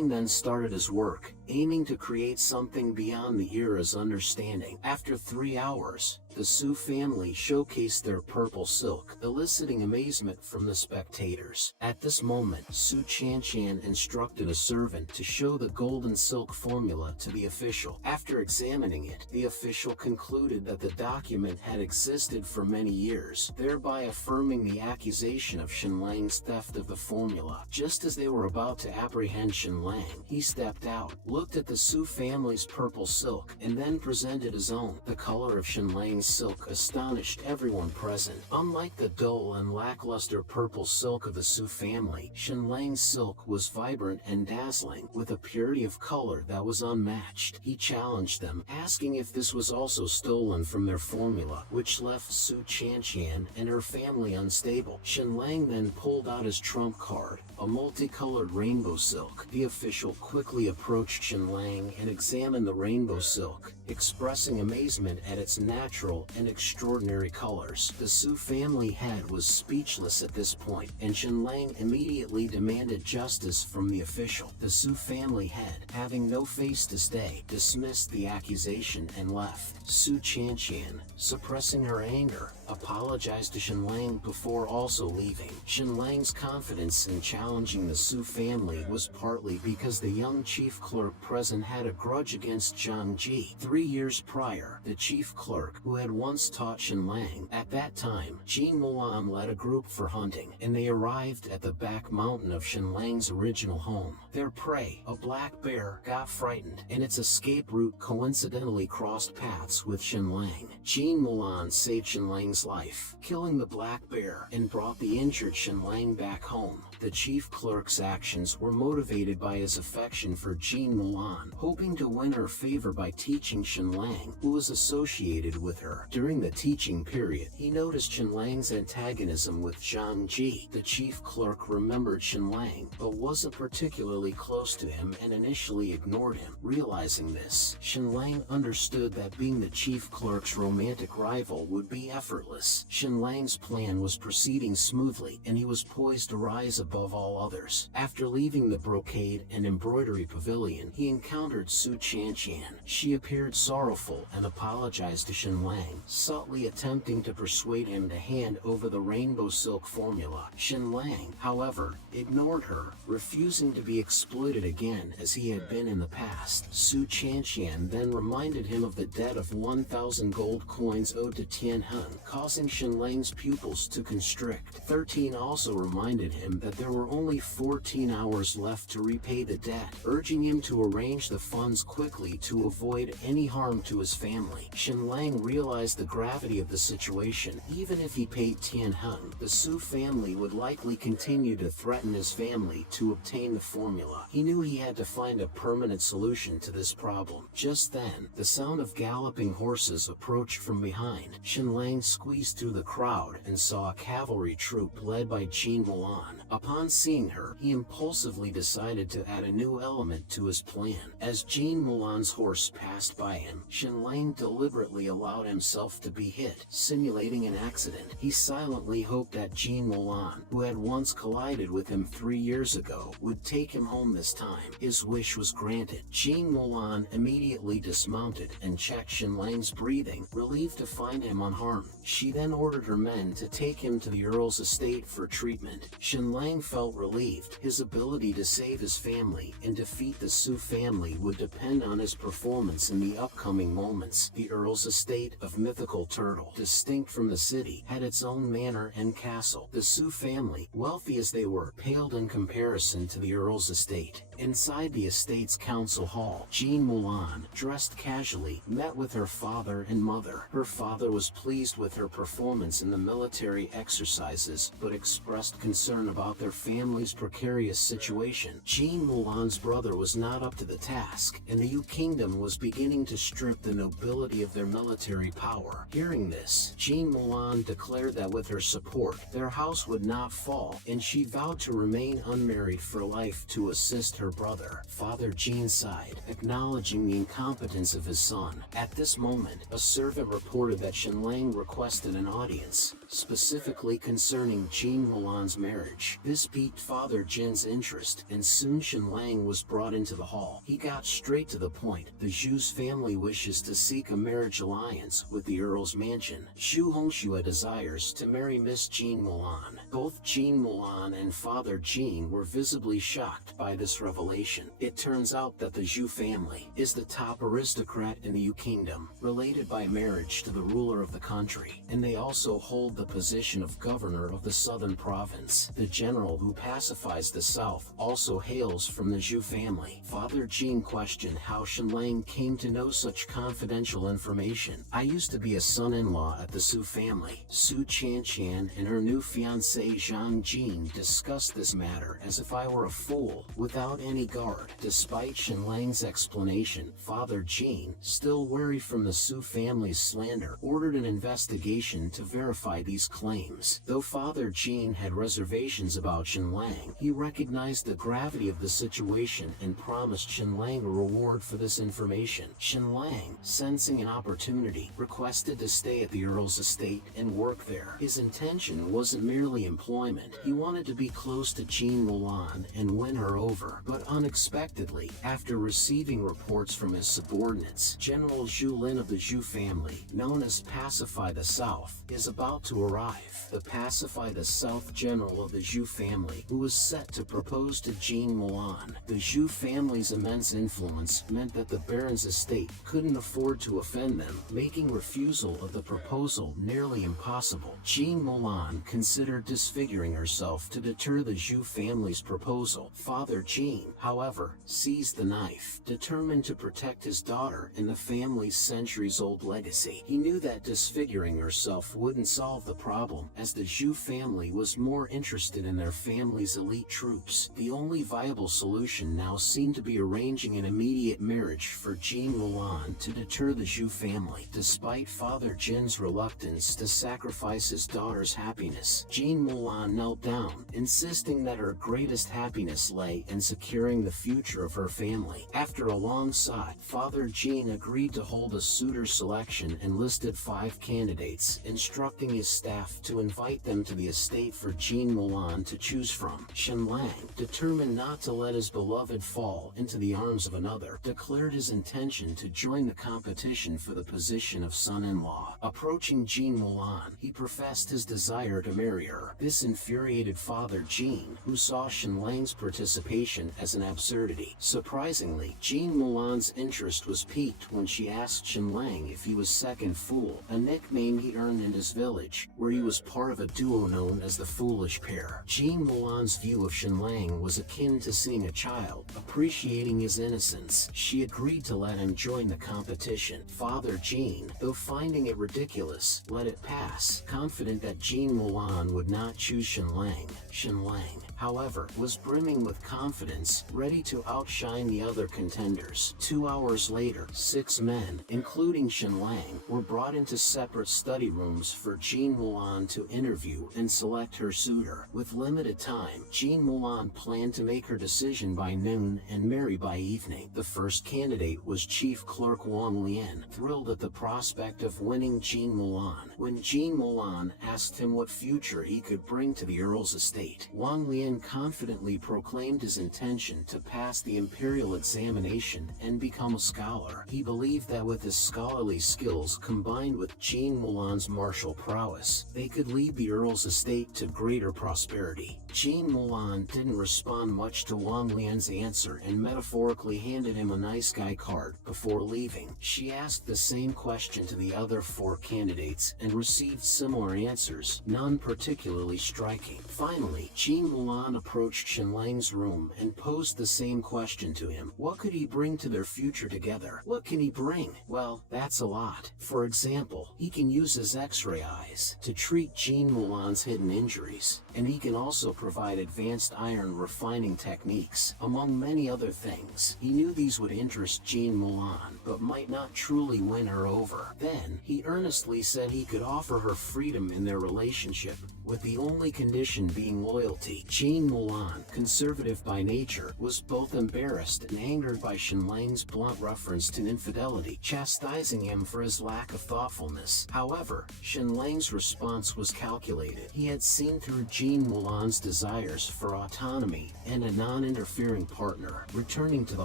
Lang then started his work, aiming to create something beyond the era's understanding. After 3 hours, the Su family showcased their purple silk, eliciting amazement from the spectators. At this moment, Su Chanshan instructed a servant to show the golden silk formula to the official. After examining it, the official concluded that the document had existed for many years, thereby affirming the accusation of Shen Lang's theft of the formula. Just as they were about to apprehend Shen Lang, he stepped out, looked at the Su family's purple silk, and then presented his own. The color of Shen Lang's silk astonished everyone present. Unlike the dull and lackluster purple silk of the Su family, Shen Lang's silk was vibrant and dazzling, with a purity of color that was unmatched. He challenged them, asking if this was also stolen from their formula, which left Su Chanshan and her family unstable. Shen Lang then pulled out his trump card, a multicolored rainbow silk. The official quickly approached Shen Lang and examined the rainbow silk, expressing amazement at its natural and extraordinary colors. The Su family head was speechless at this point, and Shen Lang immediately demanded justice from the official. The Su family head, having no face to stay, dismissed the accusation and left. Su Chanshan, suppressing her anger, apologized to Shen Lang before also leaving. Shen Lang's confidence in challenging the Su family was partly because the young chief clerk present had a grudge against Zhang Ji. 3 years prior, the chief clerk, who had once taught Shen Lang, at that time, Jin Mulan led a group for hunting, and they arrived at the back mountain of Shen Lang's original home. Their prey, a black bear, got frightened, and its escape route coincidentally crossed paths with Shen Lang. Jin Mulan saved Shen Lang's life, killing the black bear, and brought the injured Shen Lang back home. The chief clerk's actions were motivated by his affection for Jin Mulan, hoping to win her favor by teaching Shen Lang, who was associated with her. During the teaching period, he noticed Shen Lang's antagonism with Zhang Ji. The chief clerk remembered Shen Lang, but wasn't particularly close to him and initially ignored him. Realizing this, Shen Lang understood that being the chief clerk's romantic rival would be effortless. Shen Lang's plan was proceeding smoothly, and he was poised to rise above all others. After leaving the brocade and embroidery pavilion, he encountered Su Chanshan. She appeared sorrowful and apologized to Shen Lang, subtly attempting to persuade him to hand over the rainbow silk formula. Shen Lang, however, ignored her, refusing to be exploited again as he had been in the past. Su Chanshan then reminded him of the debt of 1,000 gold coins owed to Tian Hun, causing Shen Lang's pupils to constrict. 13 also reminded him that there were only 14 hours left to repay the debt, urging him to arrange the funds quickly to avoid any harm to his family. Shen Lang realized the gravity of the situation. Even if he paid Tian Hun, the Su family would likely continue to threaten his family to obtain the formula. He knew he had to find a permanent solution to this problem. Just then, the sound of galloping horses approached from behind. Shen Lang squeezed through the crowd and saw a cavalry troop led by Jin Mulan. Upon seeing her, he impulsively decided to add a new element to his plan. As Jin Mulan's horse passed by him, Shen Lang deliberately allowed himself to be hit, simulating an accident. He silently hoped that Jin Mulan, who had once collided with him 3 years ago, would take him home this time. His wish was granted. Jin Mulan immediately dismounted and checked Shen Lang's breathing, relieved to find him unharmed. She then ordered her men to take him to the Earl's estate for treatment. Shen Lang felt relieved. His ability to save his family and defeat the Su family would depend on his performance in the upcoming moments. The Earl's estate of Mythical Turtle, distinct from the city, had its own manor and castle. The Su family, wealthy as they were, paled in comparison to the Earl's estate. Inside the estate's council hall, Jin Mulan, dressed casually, met with her father and mother. Her father was pleased with her performance in the military exercises, but expressed concern about their family's precarious situation. Jin Mulan's brother was not up to the task, and the Yu Kingdom was beginning to strip the nobility of their military power. Hearing this, Jin Mulan declared that with her support, their house would not fall, and she vowed to remain unmarried for life to assist her brother. Father Jin sighed, acknowledging the incompetence of his son. At this moment, a servant reported that Shen Lang requested requested an audience, specifically concerning Jean Mulan's marriage. This piqued Father Jin's interest, and soon Shenlang was brought into the hall. He got straight to the point. The Zhu's family wishes to seek a marriage alliance with the Earl's mansion. Zhu Hongxue desires to marry Miss Jean Mulan. Both Jean Mulan and Father Jin were visibly shocked by this revelation. It turns out that the Zhu family is the top aristocrat in the Yu Kingdom, related by marriage to the ruler of the country, and they also hold the position of governor of the southern province. The general who pacifies the south also hails from the Zhu family. Father Jin questioned how Shenlang came to know such confidential information. I used to be a son-in-law at the Su family. Su Qianqian and her new fiancé Zhang Jin discussed this matter as if I were a fool, without any guard. Despite Shenlang's explanation, Father Jin, still wary from the Su family's slander, ordered an investigation to verify these claims. Though Father Jin had reservations about Shenlang, he recognized the gravity of the situation and promised Shenlang a reward for this information. Shenlang, sensing an opportunity, requested to stay at the Earl's estate and work there. His intention wasn't merely employment. He wanted to be close to Jean Mulan and win her over. But unexpectedly, after receiving reports from his subordinates, General Zhu Lin of the Zhu family, known as Pacify the South, is about to arrive. The Pacify the South general of the Zhu family, who was set to propose to Jean Mulan. The Zhu family's immense influence meant that the Baron's estate couldn't afford to offend them, making refusal of the proposal nearly impossible. Jean Mulan considered disfiguring herself to deter the Zhu family's proposal. Father Jin, however, seized the knife, determined to protect his daughter and the family's centuries-old legacy. He knew that disfiguring herself wouldn't solve the problem, as the Zhu family was more interested in their family's elite troops. The only viable solution now seemed to be arranging an immediate marriage for Jean Mulan to deter the Zhu family. Despite Father Jin's reluctance to sacrifice his daughter's happiness, Jean Mulan knelt down, insisting that her greatest happiness lay in securing the future of her family. After a long sigh, Father Jin agreed to hold a suitor selection and listed 5 candidates, instructing his staff to invite them to the estate for Jean Mulan to choose from. Shenlang, determined not to let his beloved fall into the arms of another, declared his intention to join the competition for the position of son-in-law. Approaching Jean Mulan, he professed his desire to marry her. This infuriated Father Jin, who saw Shenlang's participation as an absurdity. Surprisingly, Jean Mulan's interest was piqued when she asked Shenlang if he was Second Fool, a nickname he earned in his village, where he was part of a duo known as the Foolish Pair. Jean Mulan's view of Shenlang was akin to seeing a child, appreciating his innocence. She agreed to let him join the competition. Father Jin, though finding it ridiculous, let it pass, confident that Jean Mulan would not choose Shenlang. Shenlang, however, was brimming with confidence, ready to outshine the other contenders. 2 hours later, 6 men, including Shenlang, were brought into separate study rooms for Jean Mulan to interview and select her suitor. With limited time, Jean Mulan planned to make her decision by noon and marry by evening. The first candidate was Chief Clerk Wang Lian, thrilled at the prospect of winning Jean Mulan. When Jean Mulan asked him what future he could bring to the Earl's estate, Wang Lian confidently proclaimed his intention to pass the imperial examination and become a scholar. He believed that with his scholarly skills combined with Jean Mulan's martial prowess, they could lead the Earl's estate to greater prosperity. Jean Mulan didn't respond much to Wang Lian's answer and metaphorically handed him a nice guy card before leaving. She asked the same question to the other 4 candidates and received similar answers, none particularly striking. Finally, Jean Mulan approached Shenlang's room and posed the same question to him. What could he bring to their future together? What can he bring? Well, that's a lot. For example, he can use his X-ray eyes to treat Jean Mulan's hidden injuries, and he can also provide advanced iron refining techniques, among many other things. He knew these would interest Jean Mulan, but might not truly win her over. Then, he earnestly said he could offer her freedom in their relationship, with the only condition being loyalty. Jean Mulan, conservative by nature, was both embarrassed and angered by Shenlang's blunt reference to infidelity, chastising him for his lack of thoughtfulness. However, Shenlang's response was calculated. He had seen through Jean Mulan's desires for autonomy and a non-interfering partner. Returning to the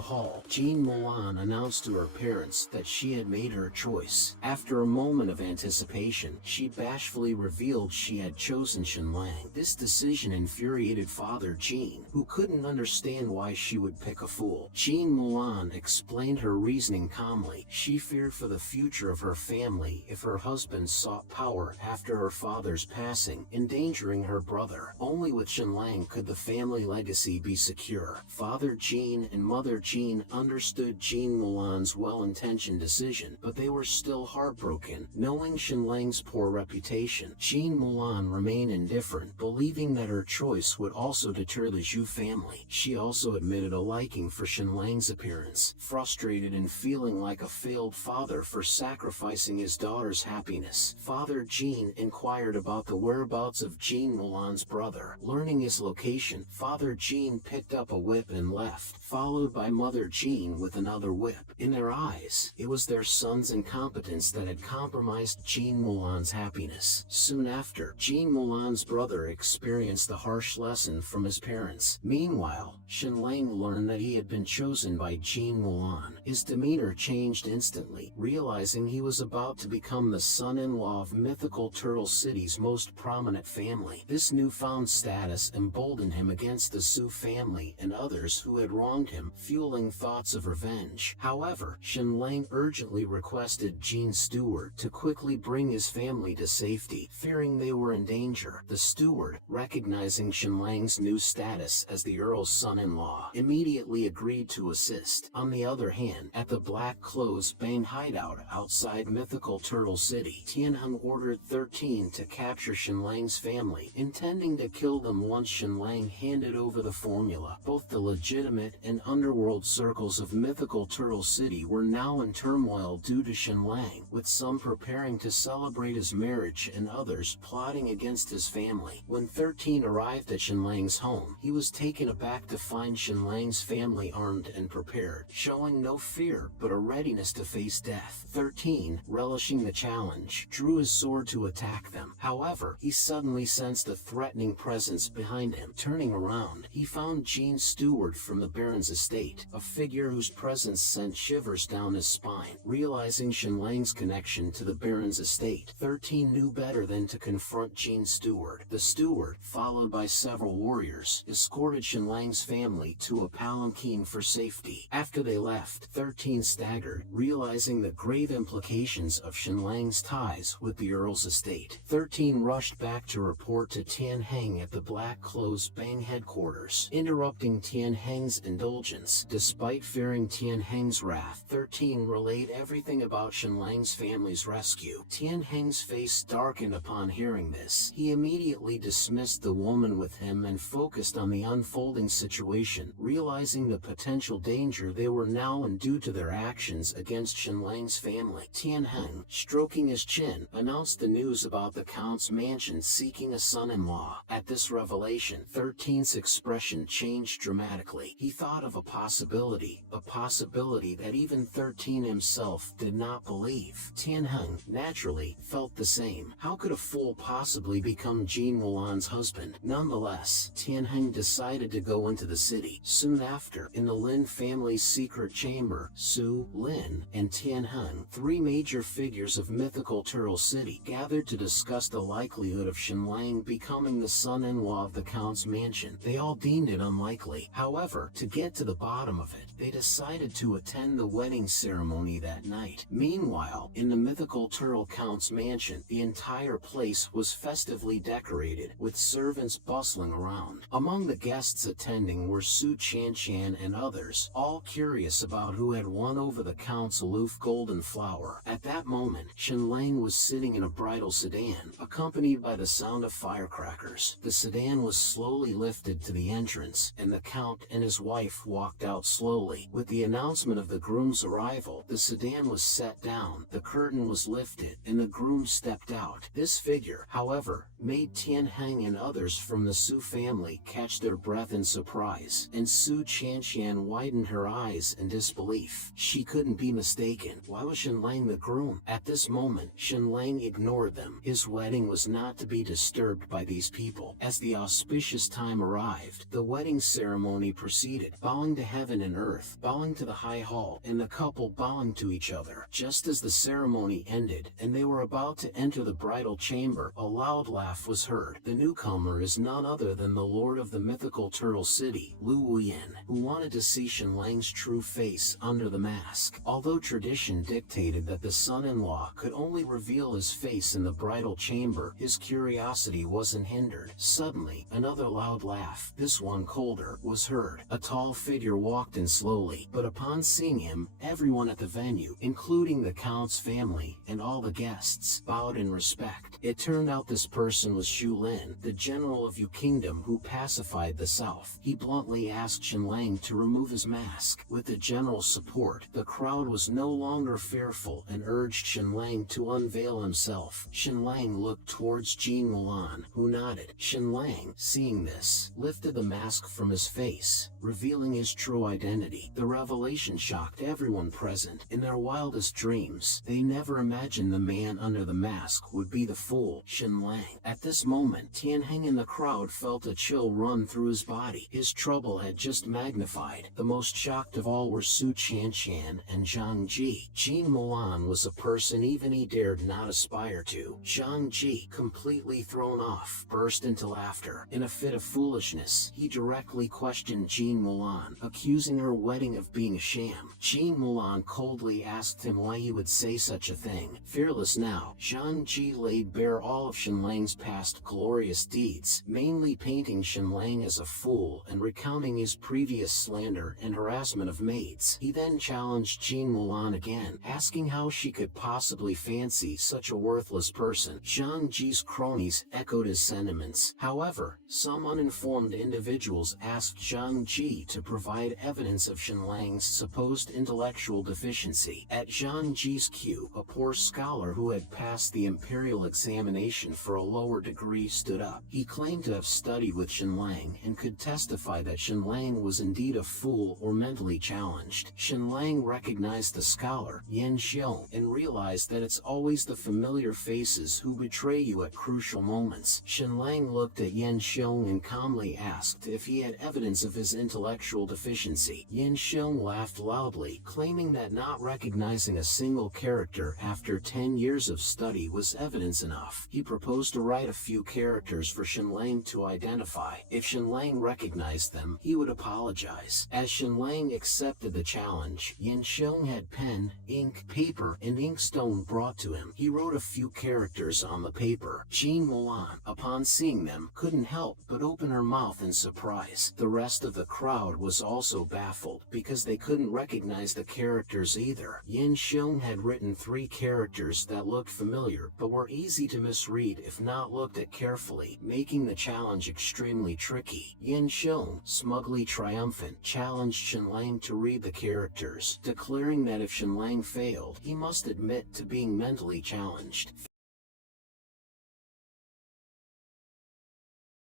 hall, Jean Mulan announced to her parents that she had made her choice. After a moment of anticipation, she bashfully revealed she had chosen Shenlang. This decision infuriated Father Jean, who couldn't understand why she would pick a fool. Jean Mulan explained her reasoning calmly. She feared for the future of her family if her husband sought power after her father's passing, endangering her brother. Only with Shenlang could the family legacy be secure. Father Jean and Mother Jean understood Jean Mulan's well-intentioned decision, but they were still heartbroken. Knowing Shenlang's poor reputation, Jean Mulan remained indifferent, believing that her choice would also deter the Zhu family. She also admitted a liking for Shenlang's appearance, frustrated and feeling like a failed father for sacrificing his daughter's happiness. Father Jean inquired about the whereabouts of Jean Mulan's brother. Learning his location, Father Jean picked up a whip and left, followed by Mother Jean with another whip. In their eyes, it was their son's incompetence that had compromised Jean Mulan's happiness. Soon after, Jean Mulan's brother experienced a harsh lesson from his parents. Meanwhile, Shenlang learned that he had been chosen by Jean Mulan. His demeanor changed instantly, realizing he was about to become the son-in-law of mythical Turtle City's most prominent family. This newfound status emboldened him against the Su family and others who had wronged him, fueling thoughts of revenge. However, Shenlang urgently requested Jean's steward to quickly bring his family to safety, fearing they were in danger. The steward, recognizing Shenlang's new status as the Earl's son-in-law, immediately agreed to assist. On the other hand, at the Black Clothes Bang hideout outside mythical Turtle City, Tianheng ordered 13 to capture Shenlang's family, intending to kill them once Shenlang handed over the formula. Both the legitimate and underworld circles of mythical Turtle City were now in turmoil due to Shenlang, with some preparing to celebrate his marriage and others plotting against his family. When 13 arrived at Shenlang's home, he was taken aback to find Shenlang's family armed and prepared, showing no fear but a readiness to face death. 13, relishing the challenge, drew his sword to attack them. However, he suddenly sensed a threatening presence behind him. Turning around, he found Jean's steward from the Baron's estate, a figure whose presence sent shivers down his spine. Realizing Shenlang's connection to the Baron's estate, 13 knew better than to confront Jean's steward. The steward, followed by several warriors, escorted Shenlang's family to a palanquin for safety. After they left, 13 staggered, realizing the grave implications of Shenlang's ties with the Earl's estate. 13 rushed back to report to Tianheng at the Black Clothes Bang headquarters, interrupting Tianheng's indulgence. Despite fearing Tianheng's wrath, 13 relayed everything about Shenlang's family's rescue. Tianheng's face darkened upon hearing this. He immediately dismissed the woman with him and focused on the unfolding situation, realizing the potential danger they were now in due to their actions against Shenlang's family. Tianheng, stroking his chin, announced the news about the Count's mansion seeking a son-in-law. At this revelation, 13's expression changed dramatically. He thought of a possibility that even 13 himself did not believe. Tianheng, naturally, felt the same. How could a fool possibly become Jean Mulan's husband? Nonetheless, Tianheng decided to go into the city. Soon after, in the Lin family's secret chamber, Su, Lin, and Tianheng, three major figures of mythical Turtle City, gathered to discuss the likelihood of Shenlang becoming the son-in-law of the Count's mansion. They all deemed it unlikely. However, to get to the bottom of it, they decided to attend the wedding ceremony that night. Meanwhile, in the mythical Turtle Count's mansion, the entire place was festively decorated, with servants bustling around. Among the guests attending were Su Chanshan and others, all curious about who had won over the Count's aloof golden flower. At that moment, Shenlang was sitting in a bridal sedan, accompanied by the sound of firecrackers. The sedan was slowly lifted to the entrance, and the Count and his wife walked out slowly slowly. With the announcement of the groom's arrival, the sedan was set down, the curtain was lifted, and the groom stepped out. This figure, however, made Tian Heng and others from the Su family catch their breath in surprise, and Su Qianqian widened her eyes in disbelief. She couldn't be mistaken. Why was Shenlang the groom? At this moment, Shenlang ignored them. His wedding was not to be disturbed by these people. As the auspicious time arrived, the wedding ceremony proceeded, bowing to heaven and earth, bowing to the high hall, and the couple bowing to each other. Just as the ceremony ended, and they were about to enter the bridal chamber, a loud laugh was heard. The newcomer is none other than the lord of the mythical Turtle City, Lu Wuyan, who wanted to see Shenlang's true face under the mask. Although tradition dictated that the son-in-law could only reveal his face in the bridal chamber, his curiosity wasn't hindered. Suddenly, another loud laugh, this one colder, was heard. A tall figure walked in slowly, but upon seeing him, everyone at the venue, including the Count's family and all the guests, bowed in respect. It turned out this person was Xu Lin, the general of Yu Kingdom who pacified the south. He bluntly asked Shenlang to remove his mask. With the general's support, the crowd was no longer fearful and urged Shenlang to unveil himself. Shenlang looked towards Jin Mulan, who nodded. Shenlang, seeing this, lifted the mask from his face, revealing his true identity. The revelation shocked everyone present. In their wildest dreams, they never imagined the man under the mask would be the fool, Shenlang. At this moment, Tianheng in the crowd felt a chill run through his body. His trouble had just magnified. The most shocked of all were Su Qianqian and Zhang Ji. Jin Mulan was a person even he dared not aspire to. Zhang Ji, completely thrown off, burst into laughter. In a fit of foolishness, he directly questioned Jin Mulan, accusing her wedding of being a sham. Jin Mulan coldly asked him why he would say such a thing. Fearless now, Zhang Ji laid bare all of Shenlang's past glorious deeds, mainly painting Shenlang as a fool and recounting his previous slander and harassment of maids. He then challenged Jin Mulan again, asking how she could possibly fancy such a worthless person. Zhang Ji's cronies echoed his sentiments. However, some uninformed individuals asked Zhang Ji to provide evidence of Shenlang's supposed intellectual deficiency. At Zhang Ji's cue, a poor scholar who had passed the imperial examination for a lower degree stood up. He claimed to have studied with Shenlang and could testify that Shenlang was indeed a fool or mentally challenged. Shenlang recognized the scholar, Yan Xiong, and realized that it's always the familiar faces who betray you at crucial moments. Shenlang looked at Yan Xiong and calmly asked if he had evidence of his intellectual deficiency. Yan Xiong laughed loudly, claiming that not recognizing a single character after 10 years of study was evidence enough. He proposed to write a few characters for Shenlang to identify. If Shenlang recognized them, he would apologize. As Shenlang accepted the challenge, Yan Xiong had pen, ink, paper, and inkstone brought to him. He wrote a few characters on the paper. Jin Mulan, upon seeing them, couldn't help but open her mouth in surprise. The rest of the crowd was also baffled, because they couldn't recognize the characters either. Yan Xiong had written 3 characters that looked familiar but were easy to misread if not looked at carefully, making the challenge extremely tricky. Yan Xiong, smugly triumphant, challenged Shenlang to read the characters, declaring that if Shenlang failed, he must admit to being mentally challenged.